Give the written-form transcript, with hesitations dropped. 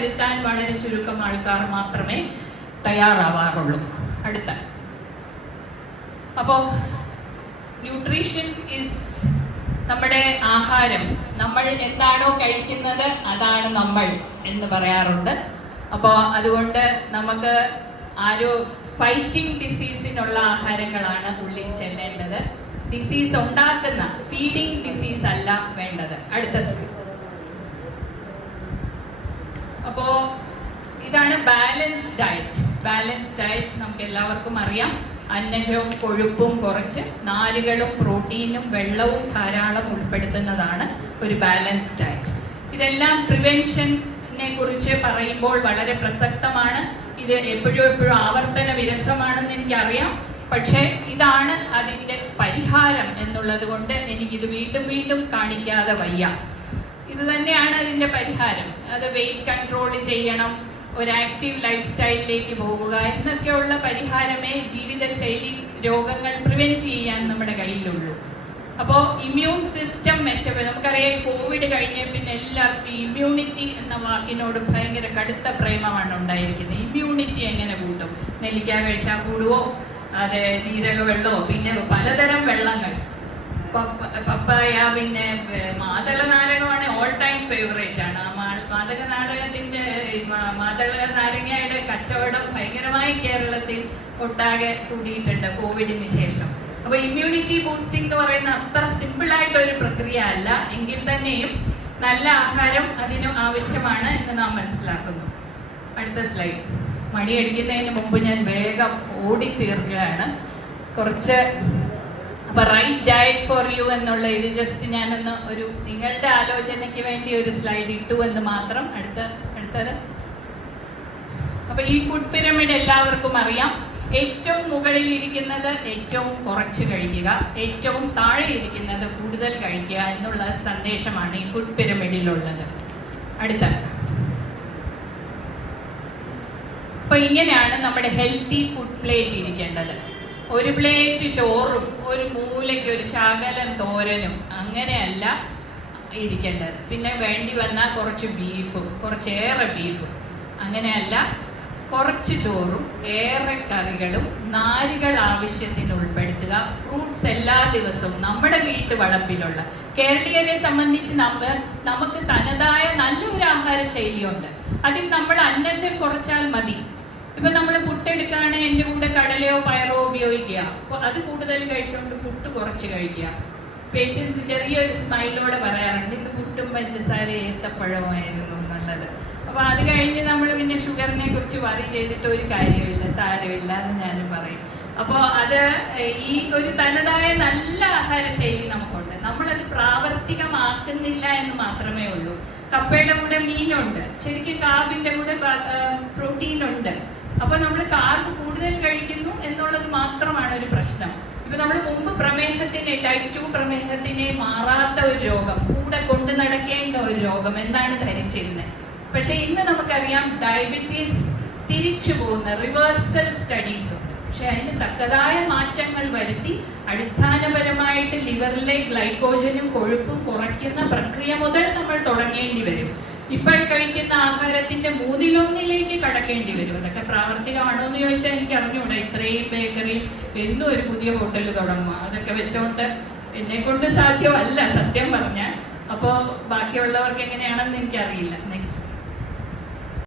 വരുത്താൻ വളരെ ചുരുക്കം ആൾക്കാർ മാത്രമേ തയ്യാറാവാറുള്ളൂ. അടുത്ത അപ്പോൾ ന്യൂട്രീഷൻ ഈസ് നമ്മുടെ ആഹാരം. നമ്മൾ എന്താണോ കഴിക്കുന്നത് അതാണ് നമ്മൾ എന്ന് പറയാറുണ്ട്. അപ്പോൾ അതുകൊണ്ട് നമുക്ക് ഫൈറ്റിംഗ് ഡിസീസിനുള്ള ആഹാരങ്ങളാണ് ഉള്ളിൽ ചെല്ലേണ്ടത്. ഡിസീസ് ഉണ്ടാക്കുന്ന ഫീഡിങ് ഡിസീസ് അല്ല വേണ്ടത്. അടുത്ത സ്ലൈഡ്. അപ്പോ ഇതാണ് ബാലൻസ് ഡയറ്റ്. ബാലൻസ് ഡയറ്റ് നമുക്ക് എല്ലാവർക്കും അറിയാം. അന്നജവും കൊഴുപ്പും കുറച്ച് നാരുകളും പ്രോട്ടീനും വെള്ളവും ധാരാളം ഉൾപ്പെടുത്തുന്നതാണ് ഒരു ബാലൻസ് ഡയറ്റ്. ഇതെല്ലാം പ്രിവെൻഷനെ കുറിച്ച് പറയുമ്പോൾ വളരെ പ്രസക്തമാണ്. ഇത് എപ്പോഴും ആവർത്തന വിരസമാണെന്ന് എനിക്കറിയാം. പക്ഷേ ഇതാണ് അതിൻ്റെ പരിഹാരം എന്നുള്ളത് കൊണ്ട് എനിക്കിത് വീണ്ടും കാണിക്കാതെ വയ്യ. ഇത് തന്നെയാണ് അതിൻ്റെ പരിഹാരം. അത് വെയിറ്റ് കൺട്രോൾ ചെയ്യണം, ഒരു ആക്റ്റീവ് ലൈഫ് സ്റ്റൈലിലേക്ക് പോകുക എന്നൊക്കെയുള്ള പരിഹാരമേ ജീവിതശൈലി രോഗങ്ങൾ പ്രിവെന്റ് ചെയ്യാൻ നമ്മുടെ കയ്യിലുള്ളൂ. അപ്പോൾ ഇമ്മ്യൂൺ സിസ്റ്റം മെച്ചപ്പെടും. നമുക്കറിയാം കോവിഡ് കഴിഞ്ഞ പിന്നെ എല്ലാവർക്കും ഇമ്മ്യൂണിറ്റി എന്ന വാക്കിനോട് ഭയങ്കര കടുത്ത പ്രേമമാണ് ഉണ്ടായിരിക്കുന്നത്. ഇമ്മ്യൂണിറ്റി എങ്ങനെ കൂട്ടും? നെല്ലിക്ക കഴിച്ചാൽ കൂടുവോ? അതെ, ജീരക വെള്ളമോ, പിന്നെ പലതരം വെള്ളങ്ങൾ, പപ്പായ, പിന്നെ മാതള നാരകമാണ് ഓൾ ടൈം ഫേവറേറ്റ് ആണ്. മാതള നാരങ്ങയുടെ കച്ചവടം ഭയങ്കരമായി കേരളത്തിൽ ഒട്ടാകെ കൂടിയിട്ടുണ്ട് കോവിഡിന് ശേഷം. അപ്പൊ ഇമ്മ്യൂണിറ്റി ബൂസ്റ്റിംഗ് എന്ന് പറയുന്ന അത്ര സിമ്പിൾ ആയിട്ട് ഒരു പ്രക്രിയ അല്ല. എങ്കിൽ തന്നെയും നല്ല ആഹാരം അതിന് ആവശ്യമാണ് എന്ന് നാം മനസ്സിലാക്കുന്നു. അടുത്ത സ്ലൈഡ്. മണിയടിക്കുന്നതിന് മുമ്പ് ഞാൻ വേഗം ഓടിത്തീർക്കുകയാണ്. കുറച്ച് അപ്പൊ റൈറ്റ് ഡയറ്റ് ഫോർ യു എന്നുള്ള ഇത് ജസ്റ്റ് ഞാനൊന്ന് ഒരു നിങ്ങളുടെ ആലോചനയ്ക്ക് വേണ്ടി ഒരു സ്ലൈഡ് ഇട്ടു എന്ന് മാത്രം. അടുത്തത്. അപ്പൊ ഈ ഫുഡ് പിരമിഡ് എല്ലാവർക്കും അറിയാം. ഏറ്റവും മുകളിൽ ഇരിക്കുന്നത് ഏറ്റവും കുറച്ച് കഴിക്കുക, ഏറ്റവും താഴെ ഇരിക്കുന്നത് കൂടുതൽ കഴിക്കുക എന്നുള്ള സന്ദേശമാണ് ഈ ഫുഡ് പിരമിഡിലുള്ളത്. അടുത്ത. അപ്പൊ ഇങ്ങനെയാണ് നമ്മുടെ ഹെൽത്തി ഫുഡ് പ്ലേറ്റ് ഇരിക്കേണ്ടത്. ഒരു പ്ലേറ്റ് ചോറും ഒരു മൂലയ്ക്ക് ഒരു ശകലം തോരനും അങ്ങനെയല്ല ഇരിക്കേണ്ടത്. പിന്നെ വേണ്ടി വന്നാൽ കുറച്ച് ബീഫും, കുറച്ചേറെ ബീഫും, അങ്ങനെയല്ല. കുറച്ച് ചോറും ഏറെ കറികളും നാരുകൾ ആവശ്യത്തിന് ഉൾപ്പെടുത്തുക. ഫ്രൂട്ട്സ് എല്ലാ ദിവസവും നമ്മുടെ വീട്ടുവളപ്പിലുള്ള കേരളീയരെ സംബന്ധിച്ച് നമുക്ക് തനതായ നല്ലൊരു ആഹാര ശൈലിയുണ്ട്. അതിൽ നമ്മൾ അന്നജം കുറച്ചാൽ മതി. ഇപ്പൊ നമ്മൾ പുട്ടെടുക്കുകയാണെങ്കിൽ എൻ്റെ കൂടെ കടലയോ പയറോ ഉപയോഗിക്കുക. അപ്പോൾ അത് കൂടുതൽ കഴിച്ചുകൊണ്ട് പുട്ട് കുറച്ച് കഴിക്കുക. പേഷ്യൻസ് ചെറിയൊരു സ്മൈലോടെ പറയാറുണ്ട്, ഇത് പുട്ടും പഞ്ചസാര ഏത്തപ്പഴമായിരുന്നു എന്നുള്ളത്. അപ്പൊ അത് കഴിഞ്ഞ് നമ്മൾ പിന്നെ ഷുഗറിനെ കുറിച്ച് വറി ചെയ്തിട്ട് ഒരു കാര്യമില്ല, സാരമില്ല എന്ന് ഞാനും പറയും. അപ്പോൾ അത് ഈ ഒരു തനതായ നല്ല ആഹാര ശൈലി നമുക്കുണ്ട്. നമ്മളത് പ്രാവർത്തികമാക്കുന്നില്ല എന്ന് മാത്രമേ ഉള്ളൂ. കപ്പയുടെ കൂടെ മീനുണ്ട്, ശരിക്കും കാർബിന്റെ കൂടെ പ്രോട്ടീൻ ഉണ്ട്. അപ്പൊ നമ്മൾ കാർബ് കൂടുതൽ കഴിക്കുന്നു എന്നുള്ളത് മാത്രമാണ് ഒരു പ്രശ്നം. ഇപ്പൊ നമ്മൾ മുമ്പ് പ്രമേഹത്തിന്, ടൈപ്പ് 2 പ്രമേഹത്തിനെ മാറാത്ത ഒരു രോഗം, കൂടെ കൊണ്ടു നടക്കേണ്ട ഒരു രോഗം എന്നാണ് ധരിച്ചിരുന്നത്. പക്ഷെ ഇന്ന് നമുക്കറിയാം ഡയബറ്റീസ് തിരിച്ചു പോകുന്ന റിവേഴ്സൽ സ്റ്റഡീസും. പക്ഷെ അതിന് തക്കതായ മാറ്റങ്ങൾ വരുത്തി അടിസ്ഥാനപരമായിട്ട് ലിവറിലെ ഗ്ലൈക്കോജനും കൊഴുപ്പും കുറയ്ക്കുന്ന പ്രക്രിയ മുതൽ നമ്മൾ തുടങ്ങേണ്ടി വരും. ഇപ്പോൾ കഴിക്കുന്ന ആഹാരത്തിന്റെ 1/3 കടക്കേണ്ടി വരും. അതൊക്കെ പ്രാവർത്തികമാണോ എന്ന് ചോദിച്ചാൽ എനിക്ക് അറിഞ്ഞൂടാ. ഇത്രയും ബേക്കറിയും എന്നും ഒരു പുതിയ ഹോട്ടൽ തുടങ്ങുക, അതൊക്കെ വെച്ചോണ്ട് എന്നെ കൊണ്ട് സാധ്യമല്ല സത്യം പറഞ്ഞാൽ. അപ്പോൾ ബാക്കിയുള്ളവർക്ക് എങ്ങനെയാണെന്ന് എനിക്കറിയില്ല.